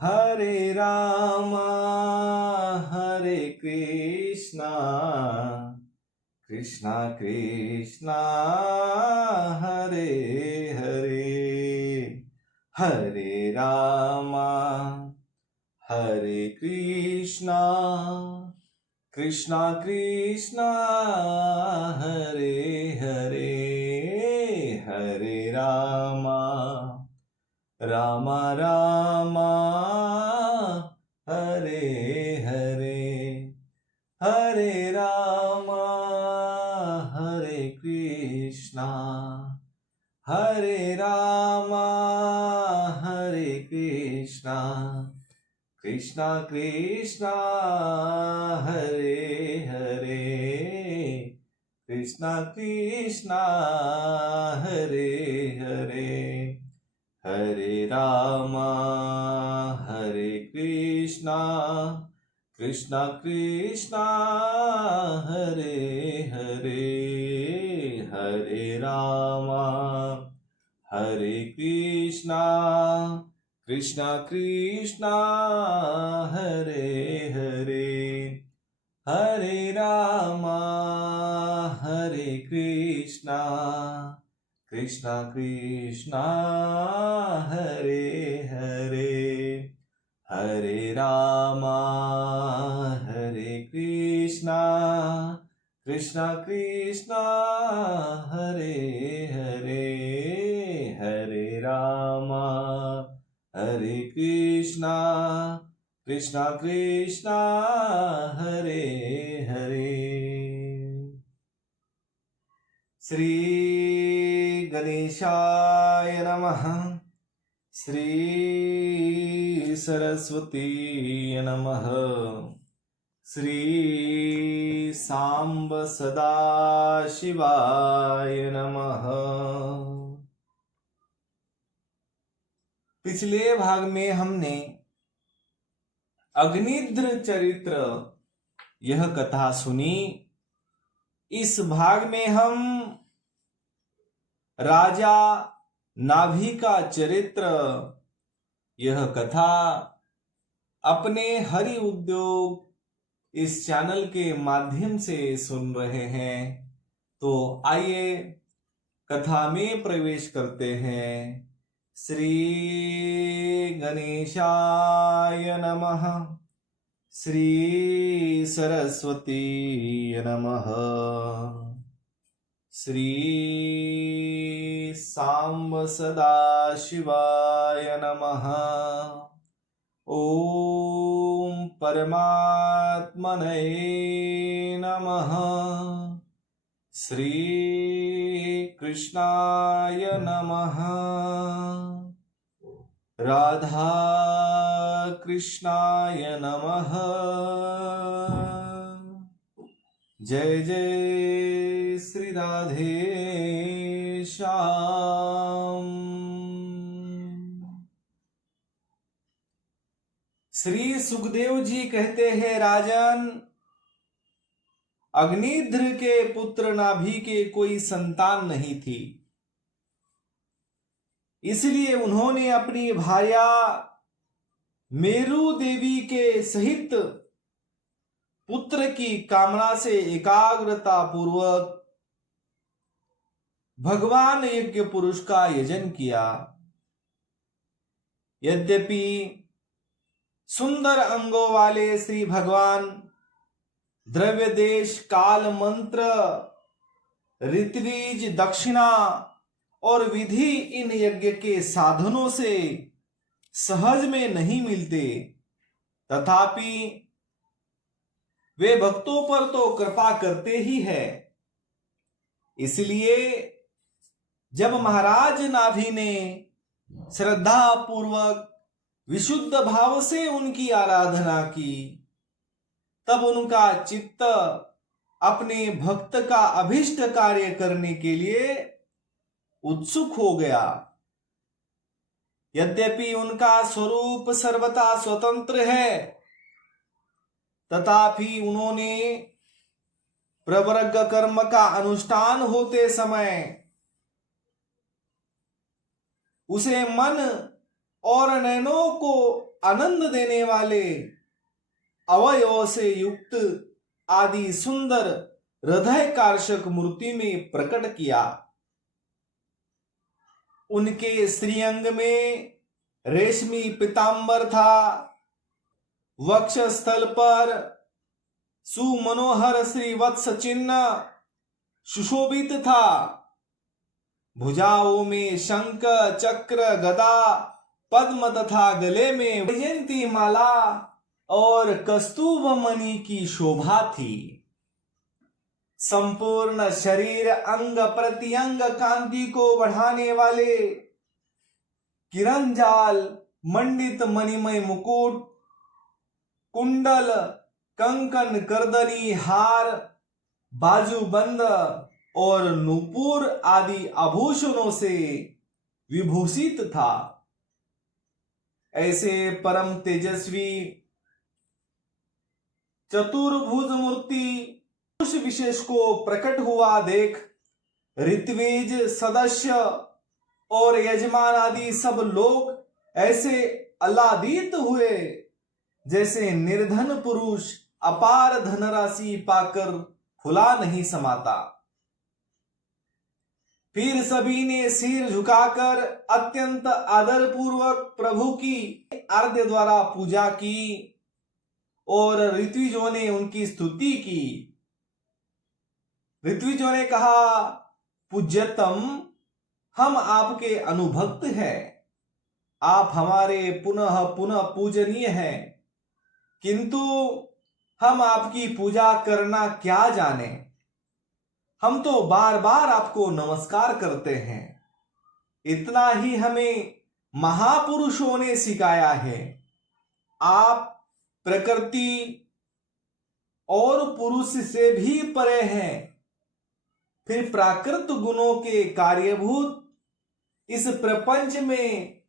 हरे रामा हरे कृष्णा कृष्णा कृष्णा हरे हरे। हरे रामा हरे कृष्णा कृष्णा कृष्णा हरे हरे। हरे रामा रामा रामा हरे हरे। हरे रामा हरे कृष्णा हरे रामा हरे कृष्णा कृष्णा कृष्णा हरे हरे। कृष्णा कृष्णा हरे हरे। हरे रामा हरे कृष्णा कृष्णा कृष्णा हरे हरे। हरे रामा हरे कृष्णा कृष्णा कृष्णा हरे हरे। हरे रामा हरे कृष्णा कृष्णा कृष्णा हरे हरे। हरे रामा हरे कृष्णा कृष्णा कृष्णा हरे हरे। हरे रामा हरे कृष्णा कृष्णा कृष्णा हरे हरे। श्री गणेशाय नमः। श्री सरस्वती नमः। श्री सांब सदाशिवाय नमः। पिछले भाग में हमने अग्निध्र चरित्र यह कथा सुनी। इस भाग में हम राजा नाभि का चरित्र यह कथा अपने हरि उद्योग इस चैनल के माध्यम से सुन रहे हैं। तो आइए कथा में प्रवेश करते हैं। श्री गणेशाय नमः। श्री सरस्वती नमः। श्री सांब सदाशिवाय नमः। ओम परमात्मने नमः। श्री कृष्णाय नमः। राधा कृष्णाय नमः। जय जय श्री राधे श्याम। श्री सुखदेव जी कहते हैं, राजन, अग्निध्र के पुत्र नाभि के कोई संतान नहीं थी, इसलिए उन्होंने अपनी भार्या मेरु देवी के सहित पुत्र की कामना से एकाग्रता पूर्वक भगवान यज्ञ पुरुष का यजन किया। यद्यपि सुंदर अंगों वाले श्री भगवान द्रव्य देश काल मंत्र ऋत्विज दक्षिणा और विधि इन यज्ञ के साधनों से सहज में नहीं मिलते, तथापि वे भक्तों पर तो कृपा करते ही है। इसलिए जब महाराज नाभि ने श्रद्धा पूर्वक विशुद्ध भाव से उनकी आराधना की, तब उनका चित्त अपने भक्त का अभिष्ट कार्य करने के लिए उत्सुक हो गया। यद्यपि उनका स्वरूप सर्वथा स्वतंत्र है, तथापि उन्होंने प्रवर्ग कर्म का अनुष्ठान होते समय उसे मन और नयनों को आनंद देने वाले अवयवों से युक्त आदि सुंदर हृदय कार्षक मूर्ति में प्रकट किया। उनके श्रीअंग में रेशमी पीतांबर था, वक्षस्थल पर सुमनोहर श्रीवत्स चिन्ह सुशोभित था, भुजाओं में शंख चक्र गदा पद्म तथा गले में वैजयंती माला और कस्तूभ मणि की शोभा थी। संपूर्ण शरीर अंग प्रत्यंग कांति को बढ़ाने वाले किरण जाल मंडित मणिमय मुकुट, कुंडल, कंकन, करदनी, हार, बाजूबंद और नूपुर आदि आभूषणों से विभूषित था। ऐसे परम तेजस्वी चतुर्भुज मूर्ति उस विशेष को प्रकट हुआ देख ऋत्विज सदस्य और यजमान आदि सब लोग ऐसे आह्लादित हुए जैसे निर्धन पुरुष अपार धनराशि पाकर फुला नहीं समाता। फिर सभी ने सिर झुकाकर अत्यंत आदर पूर्वक प्रभु की आराध्य द्वारा पूजा की और ऋत्विजों ने उनकी स्तुति की। ऋत्विजों ने कहा, पूज्यतम, हम आपके अनुभक्त हैं, आप हमारे पुनः पुनः पूजनीय हैं, किंतु हम आपकी पूजा करना क्या जाने, हम तो बार बार आपको नमस्कार करते हैं। इतना ही हमें महापुरुषों ने सिखाया है। आप प्रकृति और पुरुष से भी परे हैं। फिर प्राकृत गुणों के कार्यभूत इस प्रपंच में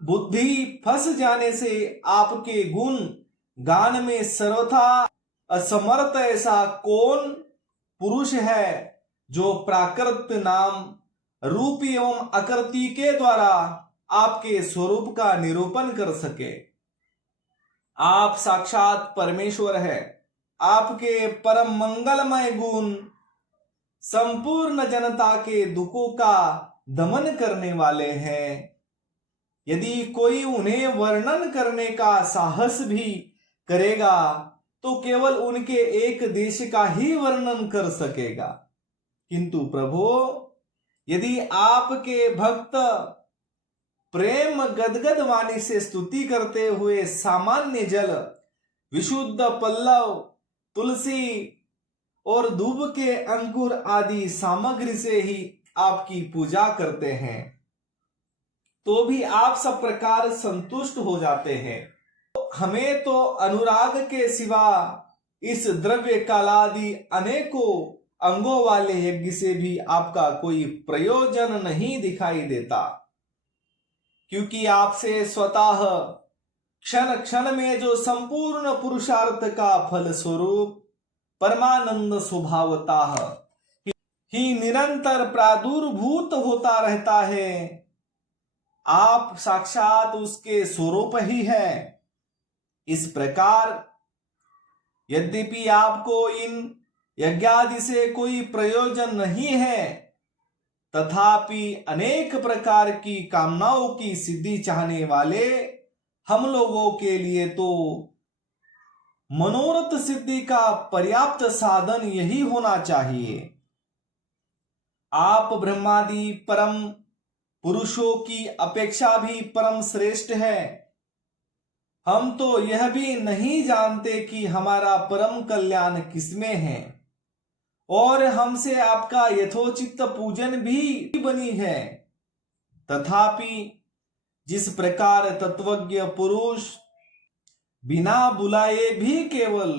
बुद्धि फंस जाने से आपके गुण गान में सर्वथा असमर्थ ऐसा कौन पुरुष है जो प्राकृत नाम रूप एवं आकृति के द्वारा आपके स्वरूप का निरूपण कर सके। आप साक्षात परमेश्वर है। आपके परम मंगलमय गुण संपूर्ण जनता के दुखों का दमन करने वाले हैं। यदि कोई उन्हें वर्णन करने का साहस भी करेगा तो केवल उनके एक देश का ही वर्णन कर सकेगा। किंतु प्रभु, यदि आपके भक्त प्रेम गदगद वाणी से स्तुति करते हुए सामान्य जल, विशुद्ध पल्लव, तुलसी और दूब के अंकुर आदि सामग्री से ही आपकी पूजा करते हैं, तो भी आप सब प्रकार संतुष्ट हो जाते हैं। हमें तो अनुराग के सिवा इस द्रव्य कालादि अनेकों अंगों वाले यज्ञ से भी आपका कोई प्रयोजन नहीं दिखाई देता, क्योंकि आपसे स्वतः क्षण क्षण में जो संपूर्ण पुरुषार्थ का फल स्वरूप परमानंद स्वभावता ही निरंतर प्रादुर्भूत होता रहता है। आप साक्षात उसके स्वरूप ही है। इस प्रकार यद्यपि आपको इन यज्ञादि से कोई प्रयोजन नहीं है, तथापि अनेक प्रकार की कामनाओं की सिद्धि चाहने वाले हम लोगों के लिए तो मनोरथ सिद्धि का पर्याप्त साधन यही होना चाहिए। आप ब्रह्मादि परम पुरुषों की अपेक्षा भी परम श्रेष्ठ है। हम तो यह भी नहीं जानते कि हमारा परम कल्याण किसमें है, और हमसे आपका यथोचित पूजन भी बनी है। तथापि जिस प्रकार तत्वज्ञ पुरुष बिना बुलाए भी केवल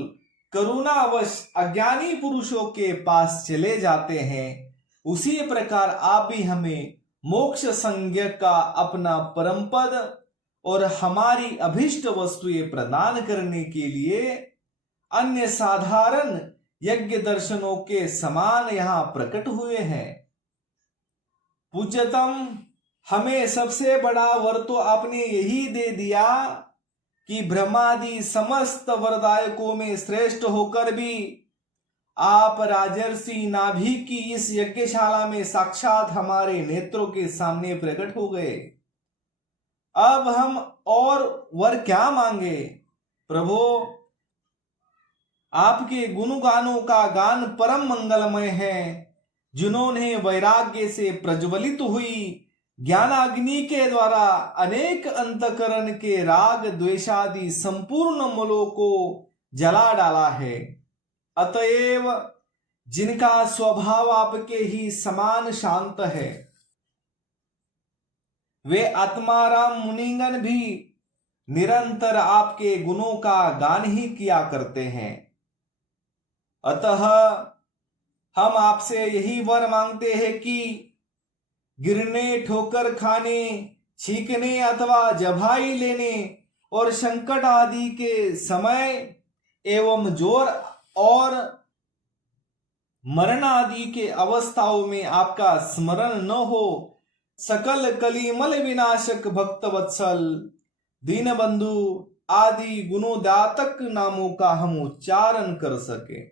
करुणावश अज्ञानी पुरुषों के पास चले जाते हैं, उसी प्रकार आप भी हमें मोक्ष संज्ञ का अपना परम पद और हमारी अभिष्ट वस्तुएं प्रदान करने के लिए अन्य साधारण यज्ञ दर्शनों के समान यहां प्रकट हुए हैं। पूज्यतम, हमें सबसे बड़ा वर तो आपने यही दे दिया कि ब्रह्मादि समस्त वरदायकों में श्रेष्ठ होकर भी आप राजर्षि नाभि की इस यज्ञशाला में साक्षात हमारे नेत्रों के सामने प्रकट हो गए। अब हम और वर क्या मांगे प्रभु? आपके गुणगानों का गान परम मंगलमय है। जिन्होंने वैराग्य से प्रज्वलित हुई ज्ञानाग्नि के द्वारा अनेक अंतकरण के राग द्वेषादि संपूर्ण मलों को जला डाला है, अतएव जिनका स्वभाव आपके ही समान शांत है, वे आत्माराम मुनिगण भी निरंतर आपके गुणों का गान ही किया करते हैं। अतः हम आपसे यही वर मांगते हैं कि गिरने, ठोकर खाने, छींकने अथवा जभाई लेने और संकट आदि के समय एवं जोर और मरण आदि के अवस्थाओं में आपका स्मरण न हो, सकल कलिमल विनाशक भक्त वत्सल दीनबंधु आदि गुणोदातक नामों का हम उच्चारण कर सके।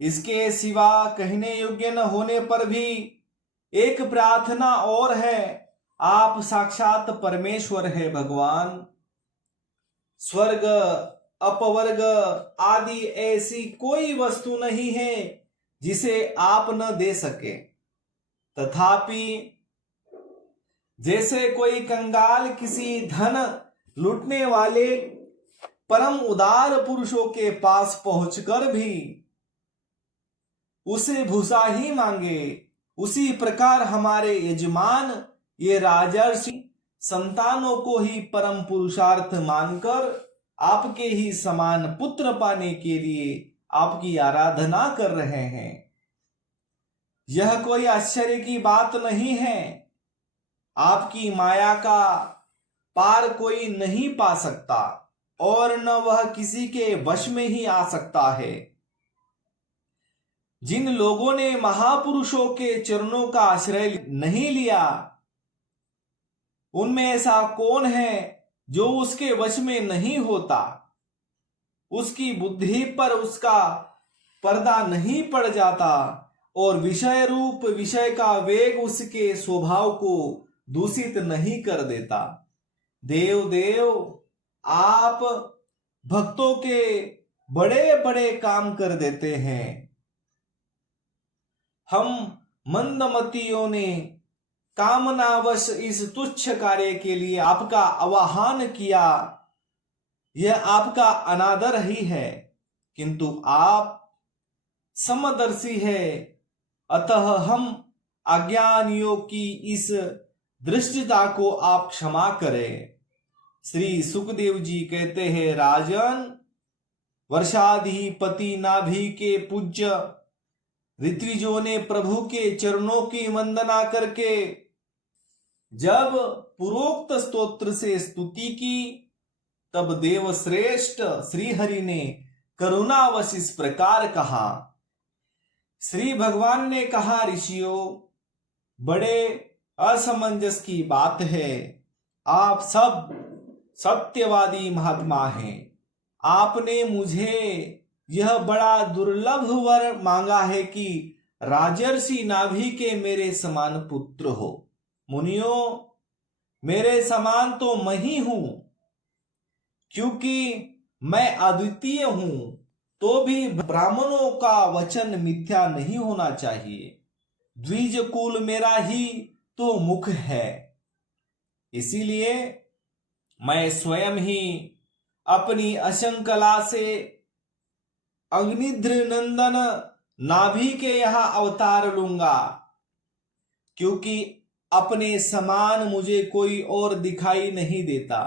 इसके सिवा कहने योग्य न होने पर भी एक प्रार्थना और है। आप साक्षात परमेश्वर है भगवान। स्वर्ग, अपवर्ग आदि ऐसी कोई वस्तु नहीं है जिसे आप न दे सके। तथापि जैसे कोई कंगाल किसी धन लूटने वाले परम उदार पुरुषों के पास पहुंचकर भी उसे भूसा ही मांगे, उसी प्रकार हमारे यजमान ये राजर्षि संतानों को ही परम पुरुषार्थ मानकर आपके ही समान पुत्र पाने के लिए आपकी आराधना कर रहे हैं। यह कोई आश्चर्य की बात नहीं है। आपकी माया का पार कोई नहीं पा सकता और न वह किसी के वश में ही आ सकता है। जिन लोगों ने महापुरुषों के चरणों का आश्रय नहीं लिया, उनमें ऐसा कौन है जो उसके वश में नहीं होता? उसकी बुद्धि पर उसका पर्दा नहीं पड़ जाता और विषय रूप विषय का वेग उसके स्वभाव को दूषित नहीं कर देता। देव देव, आप भक्तों के बड़े बड़े काम कर देते हैं। हम मंदमतियों ने कामनावश इस तुच्छ कार्य के लिए आपका आवाहन किया, यह आपका अनादर ही है, किंतु आप समदर्शी है। अतः हम अज्ञानियों की इस दृष्टता को आप क्षमा करें। श्री सुखदेव जी कहते हैं, राजन, वर्षाधिपति नाभि के पूज्य ऋत्विजों ने प्रभु के चरणों की वंदना करके जब पूर्वोक्त स्तोत्र से स्तुति की, तब देवश्रेष्ठ श्रीहरि ने करुणावश इस प्रकार कहा। श्री भगवान ने कहा, ऋषियों, बड़े असमंजस की बात है। आप सब सत्यवादी महात्मा हैं। आपने मुझे यह बड़ा दुर्लभ वर मांगा है कि राजर्षि नाभि के मेरे समान पुत्र हो। मुनियों, मेरे समान तो मैं ही हूं, क्योंकि मैं अद्वितीय हूं, तो भी ब्राह्मणों का वचन मिथ्या नहीं होना चाहिए। द्विज कुल मेरा ही तो मुख है। इसीलिए मैं स्वयं ही अपनी अशंकला से अग्निध्र नंदन नाभि के यहां अवतार लूंगा, क्योंकि अपने समान मुझे कोई और दिखाई नहीं देता।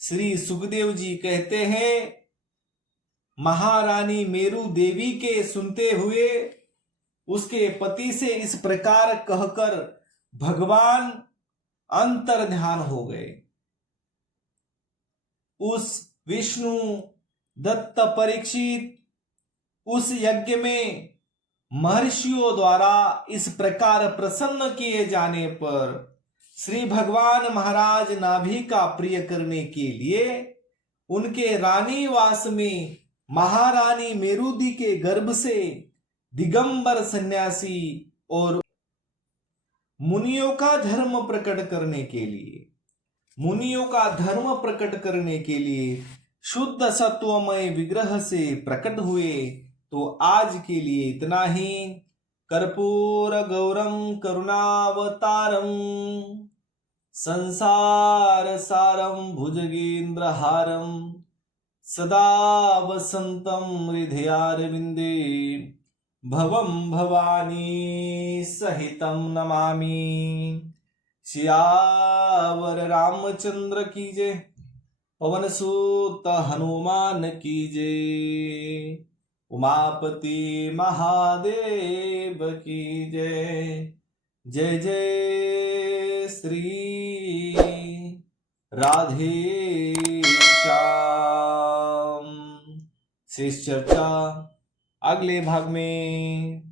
श्री सुखदेव जी कहते हैं, महारानी मेरु देवी के सुनते हुए उसके पति से इस प्रकार कहकर भगवान अंतर ध्यान हो गए। उस विष्णु दत्त परीक्षित उस यज्ञ में महर्षियों द्वारा इस प्रकार प्रसन्न किए जाने पर श्री भगवान महाराज नाभि का प्रिय करने के लिए उनके रानीवास में महारानी मेरुदी के गर्भ से दिगंबर सन्यासी और मुनियों का धर्म प्रकट करने के लिए शुद्ध सत्वमय विग्रह से प्रकट हुए। तो आज के लिए इतना ही। कर्पूर गौरम करुणावतारम संसार सारम भुजगेन्द्रहारम सदा वसंतम हृदयारविंदे भवम भवानी सहितम नमामि। सियावर रामचंद्र की जय, पवन सुत हनुमान की जय, उमापति महादेव की जय। जय जय श्री राधे श्याम। शेष चर्चा अगले भाग में।